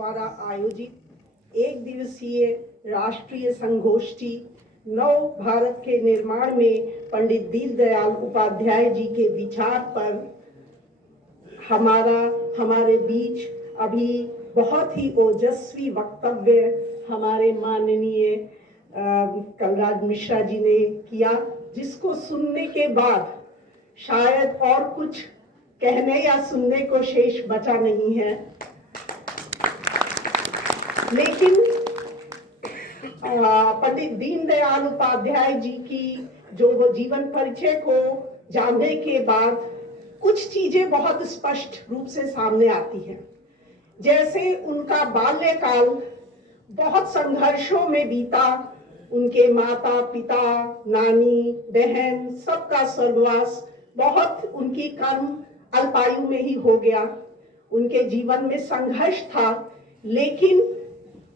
द्वारा आयोजित एक दिवसीय राष्ट्रीय संगोष्ठी नव भारत के निर्माण में पंडित दीनदयाल उपाध्याय जी के विचार पर हमारे बीच अभी बहुत ही ओजस्वी वक्तव्य हमारे माननीय कलराज मिश्रा जी ने किया, जिसको सुनने के बाद शायद और कुछ कहने या सुनने को शेष बचा नहीं है। लेकिन पंडित दीनदयाल उपाध्याय जी की जो वो जीवन परिचय को जानने के बाद कुछ चीजें बहुत स्पष्ट रूप से सामने आती हैं। जैसे उनका बाल्यकाल बहुत संघर्षों में बीता, उनके माता पिता, नानी, बहन सबका स्वर्गवास, बहुत उनकी कर्म अल्पायु में ही हो गया। उनके जीवन में संघर्ष था, लेकिन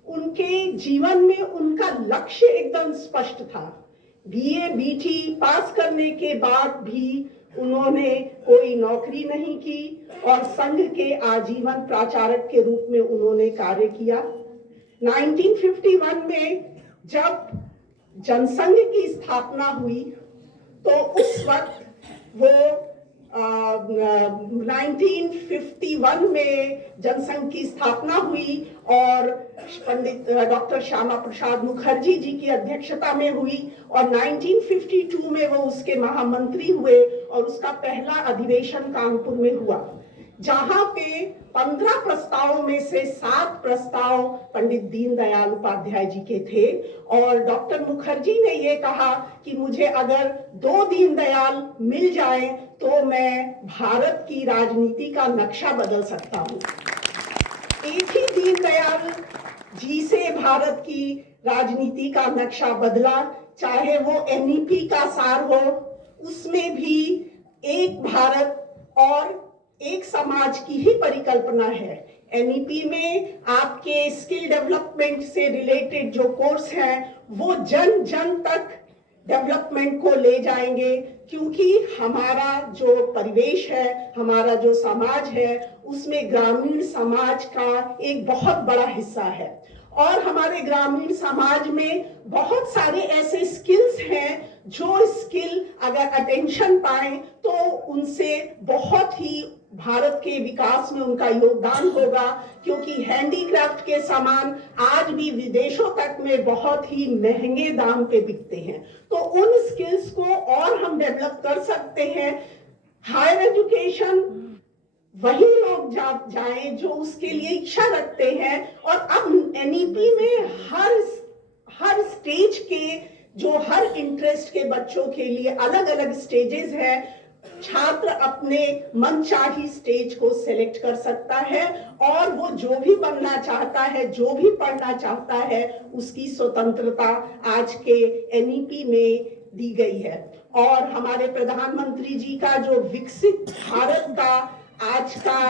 उनके जीवन में उनका लक्ष्य एकदम स्पष्ट था। बीए बीटी पास करने के बाद भी उन्होंने कोई नौकरी नहीं की और संघ के आजीवन प्राचार्य के रूप में उन्होंने कार्य किया। 1951 में जब जनसंघ की स्थापना हुई तो उस वक्त वो 1951 में जनसंघ की स्थापना हुई और पंडित डॉक्टर श्यामा प्रसाद मुखर्जी जी की अध्यक्षता में हुई और 1952 में वो उसके महामंत्री हुए और उसका पहला अधिवेशन कानपुर में हुआ, जहां पे 15 प्रस्तावों में से 7 प्रस्ताव पंडित दीनदयाल उपाध्याय जी के थे। और डॉक्टर मुखर्जी ने ये कहा कि मुझे अगर 2 दीनदयाल मिल जाएं तो मैं भारत की राजनीति का नक्शा बदल सकता हूँ। एक ही दीनदयाल जी से भारत की राजनीति का नक्शा बदला, चाहे वो एनईपी का सार हो, उसमें भी एक भारत और एक समाज की ही परिकल्पना है। एनईपी में आपके स्किल डेवलपमेंट से रिलेटेड जो कोर्स हैं वो जन जन तक डेवलपमेंट को ले जाएंगे, क्योंकि हमारा जो परिवेश है, हमारा जो समाज है, उसमें ग्रामीण समाज का एक बहुत बड़ा हिस्सा है और हमारे ग्रामीण समाज में बहुत सारे ऐसे स्किल्स हैं जो स्किल अगर अटेंशन पाए तो उनसे बहुत ही भारत के विकास में उनका योगदान होगा, क्योंकि हैंडीक्राफ्ट के सामान आज भी विदेशों तक में बहुत ही महंगे दाम पे बिकते हैं। तो उन स्किल्स को और हम डेवलप कर सकते हैं। हायर एजुकेशन वही लोग जाएं जो उसके लिए इच्छा रखते हैं। और अब एनईपी में हर स्टेज के जो हर इंटरेस्ट के बच्चों के लिए अलग अलग स्टेजेस हैं। छात्र अपने मनचाही स्टेज को सिलेक्ट कर सकता है और वो जो भी बनना चाहता है, जो भी पढ़ना चाहता है, उसकी स्वतंत्रता आज के एनईपी में दी गई है। और हमारे प्रधानमंत्री जी का जो विकसित भारत का आज का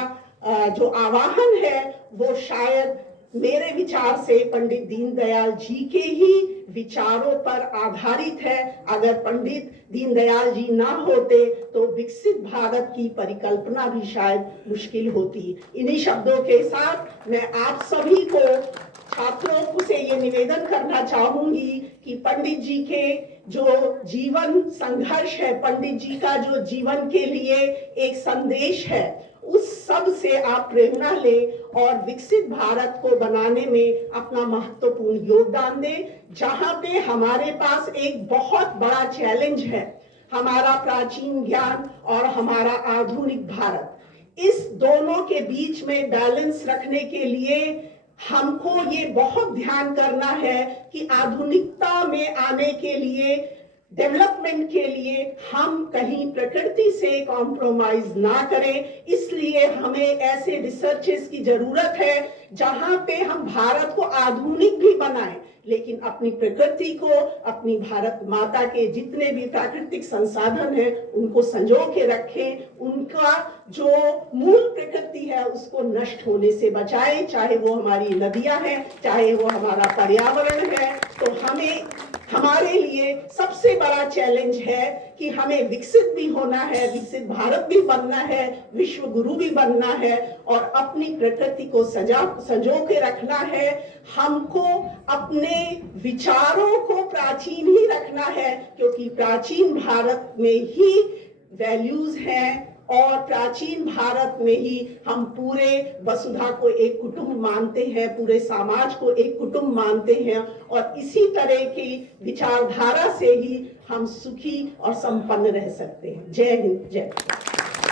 जो आह्वान है वो शायद मेरे विचार से पंडित दीनदयाल जी के ही विचारों पर आधारित है। अगर पंडित दीनदयाल जी ना होते तो विकसित भारत की परिकल्पना भी शायद मुश्किल होती। इन्हीं शब्दों के साथ मैं आप सभी को, छात्रों से ये निवेदन करना चाहूंगी कि पंडित जी के जो जीवन संघर्ष है, पंडित जी का जो जीवन के लिए एक संदेश है, उस सब से आप प्रेरणा लें और विकसित भारत को बनाने में अपना महत्वपूर्ण योगदान दें। जहां पे हमारे पास एक बहुत बड़ा चैलेंज है, हमारा प्राचीन ज्ञान और हमारा आधुनिक भारत, इस दोनों के बीच में बैलेंस रखने के लिए हमको ये बहुत ध्यान करना है कि आधुनिकता में आने के लिए, डेवलपमेंट के लिए हम कहीं प्रकृति से कॉम्प्रोमाइज ना करें। इसलिए हमें ऐसे रिसर्चेस की जरूरत है जहां पे हम भारत को आधुनिक भी बनाएं, लेकिन अपनी प्रकृति को, अपनी भारत माता के जितने भी प्राकृतिक संसाधन हैं उनको संजो के रखें, उनका जो मूल प्रकृति है उसको नष्ट होने से बचाएं, चाहे वो हमारी नदियां हैं, चाहे वो हमारा पर्यावरण है। तो हमारे लिए सबसे बड़ा चैलेंज है कि हमें विकसित भी होना है, विकसित भारत भी बनना है, विश्व गुरु भी बनना है और अपनी प्रकृति को संजो के रखना है। हमको अपने विचारों को प्राचीन ही रखना है, क्योंकि प्राचीन भारत में ही वैल्यूज हैं और प्राचीन भारत में ही हम पूरे वसुधा को एक कुटुंब मानते हैं, पूरे समाज को एक कुटुंब मानते हैं और इसी तरह की विचारधारा से ही हम सुखी और संपन्न रह सकते हैं। जय हिंद, जय भारत।